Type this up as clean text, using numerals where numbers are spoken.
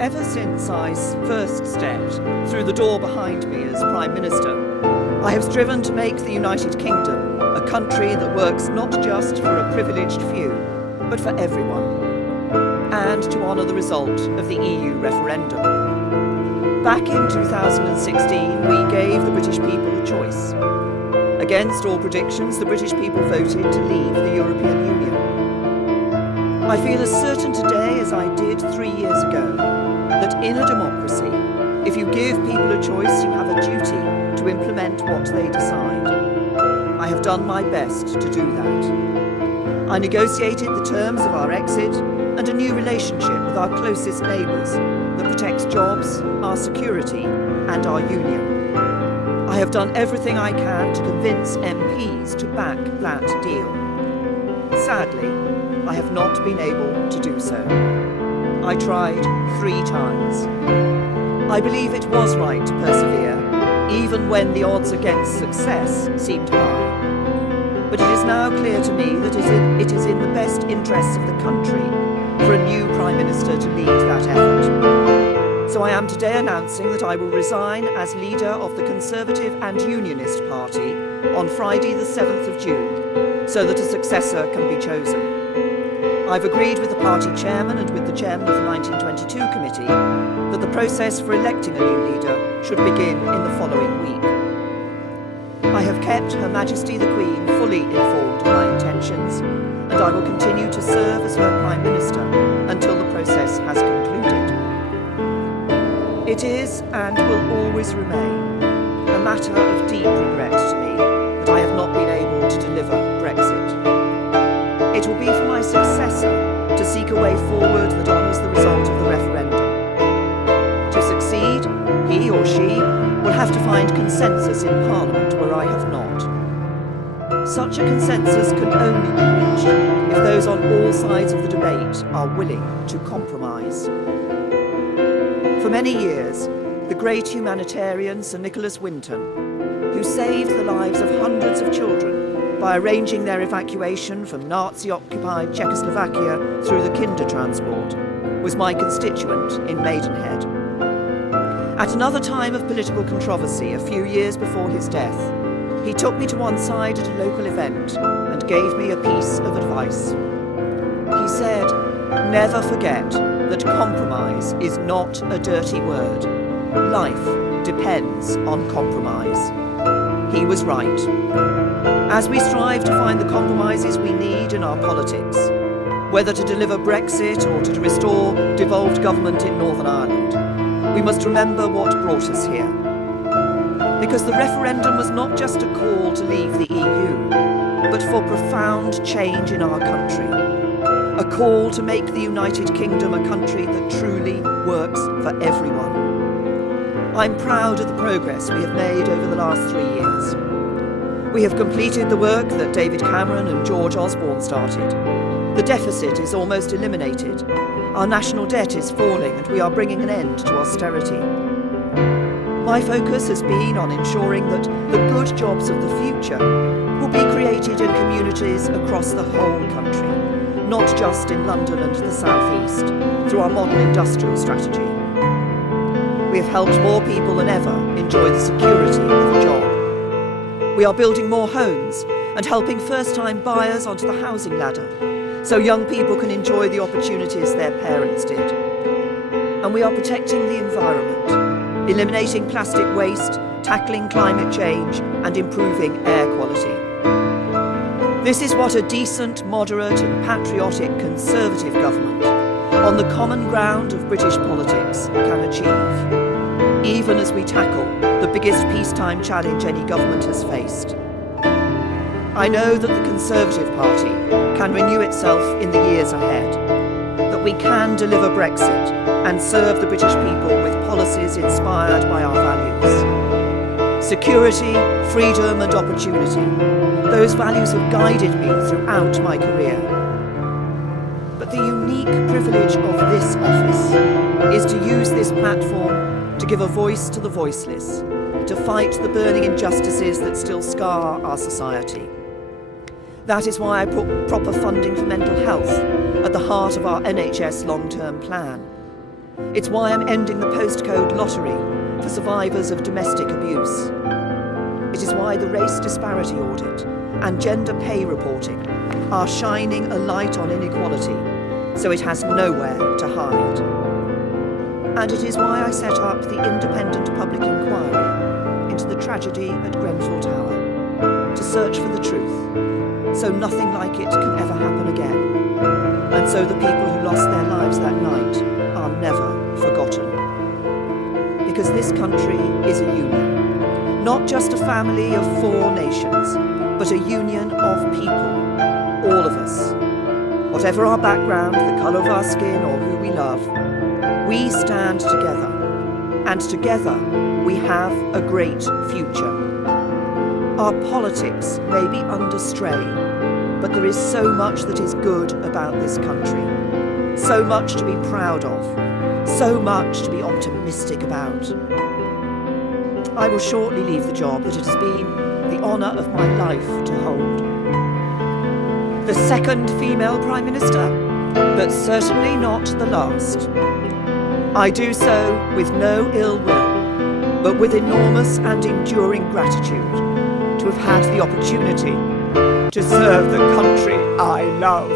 Ever since I first stepped through the door behind me as Prime Minister, I have striven to make the United Kingdom a country that works not just for a privileged few, but for everyone, and to honour the result of the EU referendum. Back in 2016, we gave the British people a choice. Against all predictions, the British people voted to leave the European Union. I feel as certain today as I did 3 years ago that in a democracy, if you give people a choice, you have a duty to implement what they decide. I have done my best to do that. I negotiated the terms of our exit and a new relationship with our closest neighbours that protects jobs, our security and our union. I have done everything I can to convince MPs to back that deal. Sadly, I have not been able to do so. I tried 3 times. I believe it was right to persevere, even when the odds against success seemed high. But it is now clear to me that it is in the best interests of the country for a new Prime Minister to lead that effort. So I am today announcing that I will resign as leader of the Conservative and Unionist Party on Friday the 7th of June, so that a successor can be chosen. I've agreed with the party chairman and with the chairman of the 1922 committee that the process for electing a new leader should begin in the following week. I have kept Her Majesty the Queen fully informed of my intentions, and I will continue to serve as her Prime Minister until the process has concluded. It is, and will always remain, a matter of deep regret to me that I have not been able to deliver Brexit. It will be for my successor to seek a way forward that honours the result of the referendum. To succeed, he or she will have to find consensus in Parliament where I have not. Such a consensus can only be reached if those on all sides of the debate are willing to compromise. For many years, the great humanitarian Sir Nicholas Winton, who saved the lives of hundreds of children by arranging their evacuation from Nazi-occupied Czechoslovakia through the Cinder transport, was my constituent in Maidenhead. At another time of political controversy, a few years before his death, he took me to one side at a local event and gave me a piece of advice. He said, "Never forget that compromise is not a dirty word. Life depends on compromise." He was right. As we strive to find the compromises we need in our politics, whether to deliver Brexit or to restore devolved government in Northern Ireland, we must remember what brought us here. Because the referendum was not just a call to leave the EU, but for profound change in our country. A call to make the United Kingdom a country that truly works for everyone. I'm proud of the progress we have made over the last 3 years. We have completed the work that David Cameron and George Osborne started. The deficit is almost eliminated. Our national debt is falling and we are bringing an end to austerity. My focus has been on ensuring that the good jobs of the future will be created in communities across the whole country, not just in London and the South East, through our modern industrial strategy. We have helped more people than ever enjoy the security of a job. We are building more homes and helping first-time buyers onto the housing ladder, so young people can enjoy the opportunities their parents did. And we are protecting the environment, eliminating plastic waste, tackling climate change, and improving air quality. This is what a decent, moderate and patriotic Conservative government on the common ground of British politics can achieve, even as we tackle the biggest peacetime challenge any government has faced. I know that the Conservative Party can renew itself in the years ahead, that we can deliver Brexit and serve the British people with policies inspired by our values. Security, freedom and opportunity, those values have guided me throughout my career. But the unique privilege of this office is to use this platform to give a voice to the voiceless, to fight the burning injustices that still scar our society. That is why I put proper funding for mental health at the heart of our NHS long-term plan. It's why I'm ending the postcode lottery for survivors of domestic abuse. It is why the race disparity audit and gender pay reporting are shining a light on inequality, so it has nowhere to hide. And it is why I set up the independent public inquiry into the tragedy at Grenfell Tower, to search for the truth, so nothing like it can ever happen again, and so the people who lost their lives that night are never forgotten. Because this country is a union, not just a family of 4 nations, but a union of people, all of us. Whatever our background, the colour of our skin, or who we love, we stand together, and together we have a great future. Our politics may be under strain, but there is so much that is good about this country, so much to be proud of, so much to be optimistic about. I will shortly leave the job that it has been the honour of my life to hold. The second female Prime Minister, but certainly not the last. I do so with no ill will, but with enormous and enduring gratitude to have had the opportunity to serve the country I love.